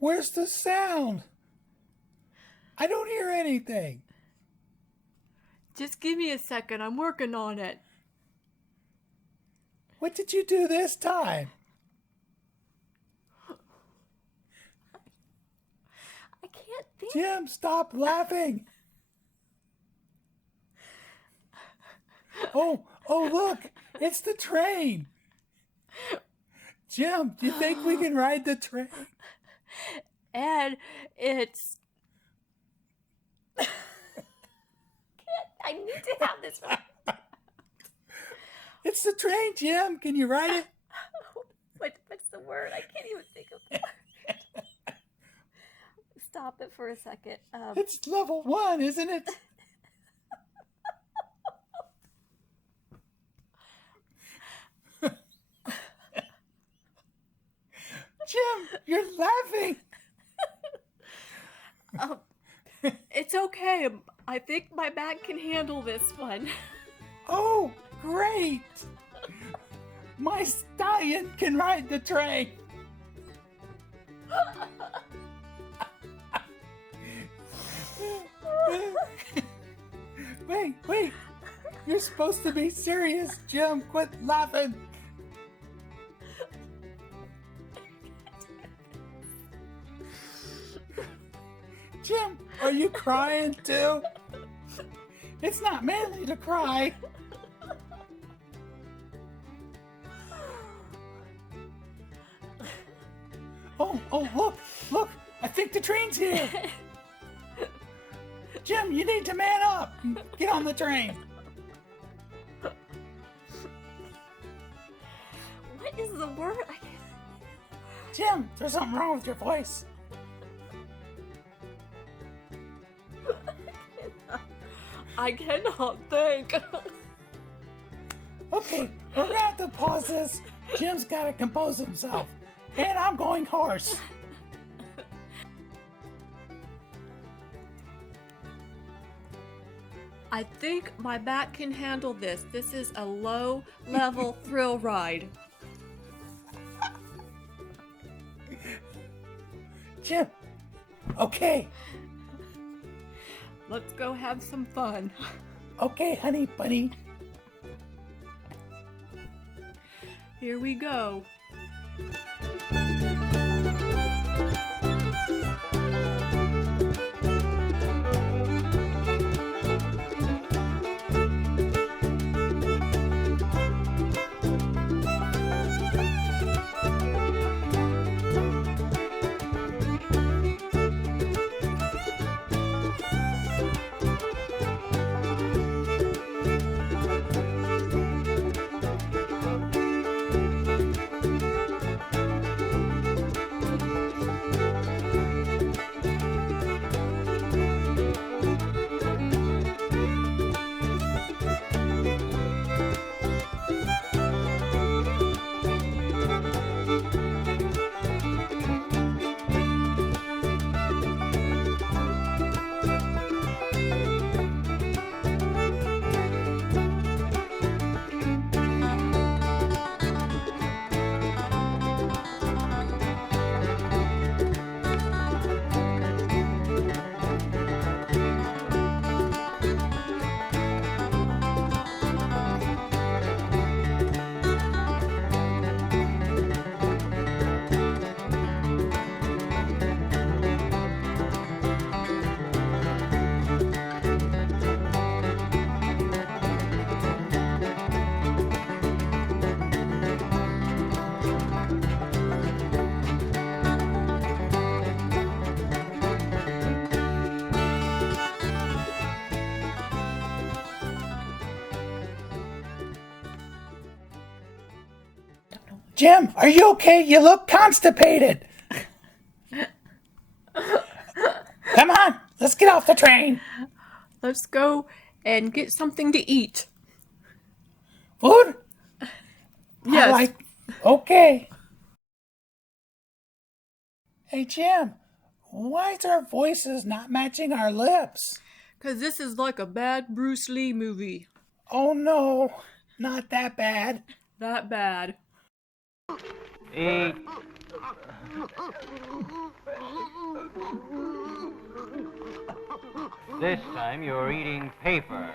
Where's the sound? I don't hear anything. Just give me a second. I'm working on it. What did you do this time? I can't think. Jim, stop laughing. Oh, look. It's the train. Jim, do you think we can ride the train? And it's... I need to have this right. It's the train, Jim. Can you ride it? What's the word? I can't even think of the word. Stop it for a second. It's level 1, isn't it? Jim, you're laughing. It's okay. I think my back can handle this one. Oh, great. My stallion can ride the train. Wait. You're supposed to be serious, Jim. Quit laughing. Jim, are you crying too? It's not manly to cry. Oh, look. I think the train's here. Jim, you need to man up. Get on the train. What is the word? I can't... Jim, there's something wrong with your voice. I cannot think. Okay, we're gonna have to pause this. Jim's gotta compose himself. And I'm going hoarse. I think my back can handle this. This is a low-level thrill ride. Jim, okay. Let's go have some fun. Okay, honey bunny. Here we go. Jim, are you okay? You look constipated. Come on, let's get off the train. Let's go and get something to eat. Food? Yes. Okay. Hey, Jim, why is our voices not matching our lips? 'Cause this is like a bad Bruce Lee movie. Oh, no, not that bad. That bad. Eat. This time you're eating paper.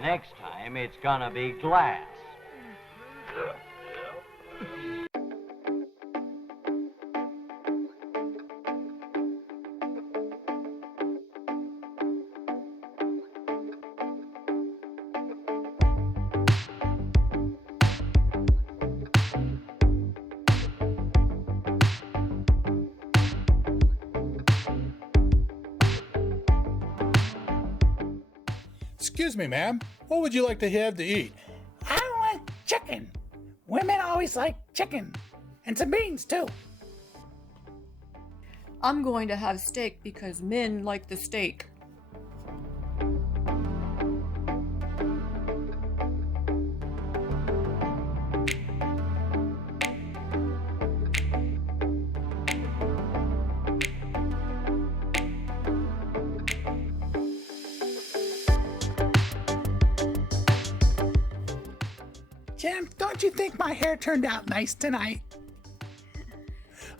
Next time it's gonna be glass. Excuse me, ma'am. What would you like to have to eat? I want chicken. Women always like chicken. And some beans, too. I'm going to have steak because men like the steak. Jim, don't you think my hair turned out nice tonight?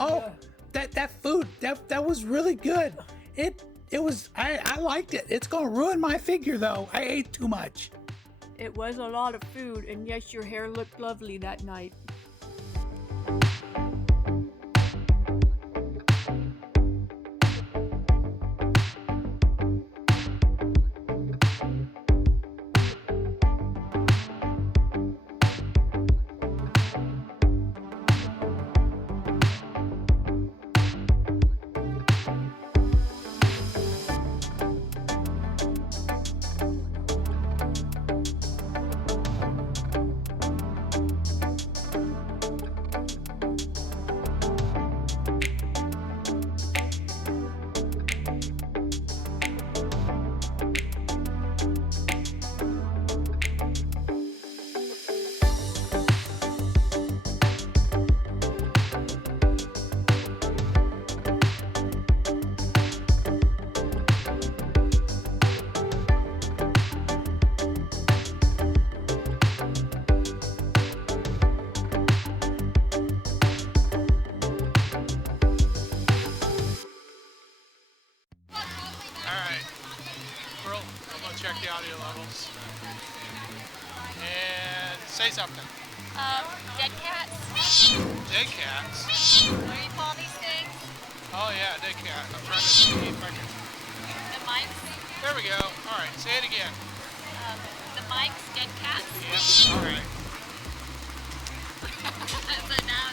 Oh, that food, that was really good. It was, I liked it. It's gonna ruin my figure though. I ate too much. It was a lot of food, and yes, your hair looked lovely that night. Check the audio levels. And say something. Dead cats? Dead cats? What do you call these things? Oh yeah, dead cat. I'm trying to see if I can... The mics? There we go. Alright, say it again. The mics, dead cats? Yep, alright. But now...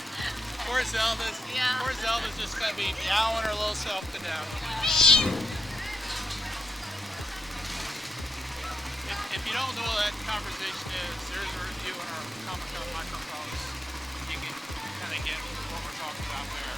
Poor Zelda's. Yeah. Poor Zelda's just gonna be meowing her little self to death. If you don't know what that conversation is, there's a review on our Comic-Con microphones. You can kind of get what we're talking about there.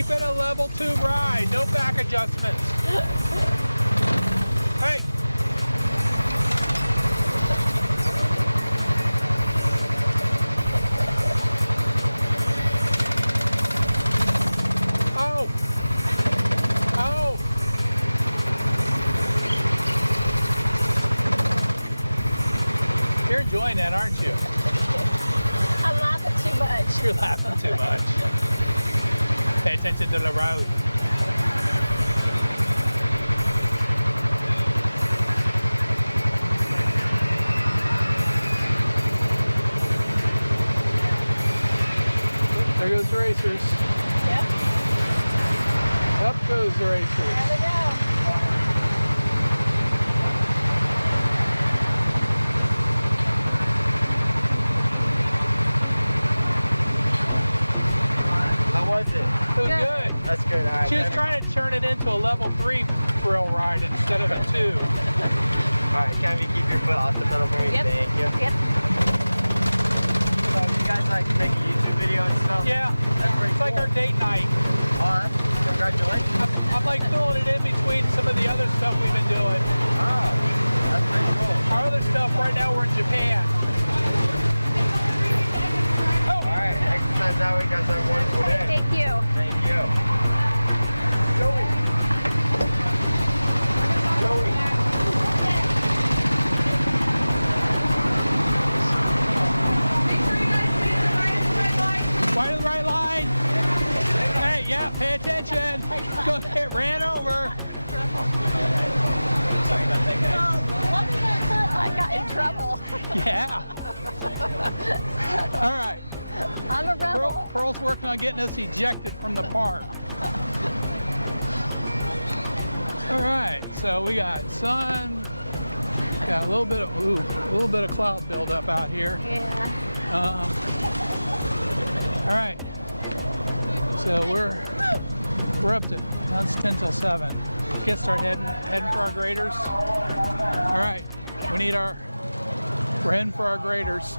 Keep it a level 2 ride. No back adjustments. Hey. Oh. Oh. You're enjoying that, aren't you? I'm laughing too much. You're laughing too much. Pay attention to the road. There goes the racers. Yep. Up goes the racers. There we go. How was it? It was Good. good. That's good. All right. She was trying to turn it into a level 3 thrill ride instead of a 2. All right, Kevin, keep your foot off the pedal for me. Yep. Thank you. Yep. So you guys like make a YouTube video and stuff? Yeah, That's pretty it's like cool. our date night. Oh, that's, congratulations. I'm like throwing it in between some of the other stuff we've been doing. Oh, that's pretty cool. Our other stuff right now, we're in Japan. All right, exercise that way. You guys have a wonderful day. Thank you. Thank you. Joey. Joey. Right to the right line. Hey, yeah, pay attention. Go get ran over. I got in trouble. Yeah. All right. I'm a rebel. Pearl's working on getting us ejected from the park. All right, so we got sun, got a little bit of cloud buildup out here. Yeah. All right, so we're up to, now it's 10 till 7. Get started heading for our graders. All right, we're heading for our graders.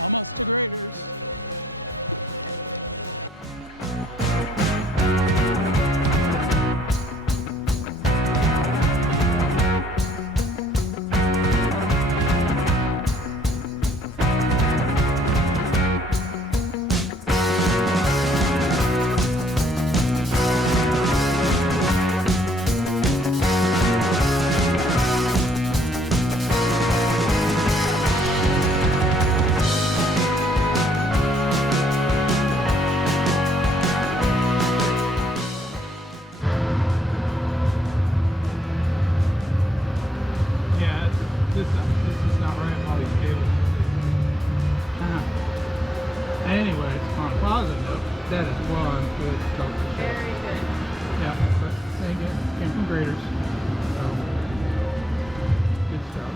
Almost to graders. positive that it's blonde with color. Very good. Yeah, but they came from graders. So, good stuff.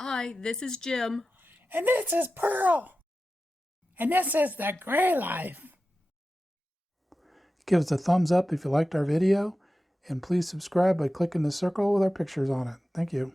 Hi, this is Jim. And this is Pearl. And this is The Gray Life. Give us a thumbs up if you liked our video, and please subscribe by clicking the circle with our pictures on it. Thank you.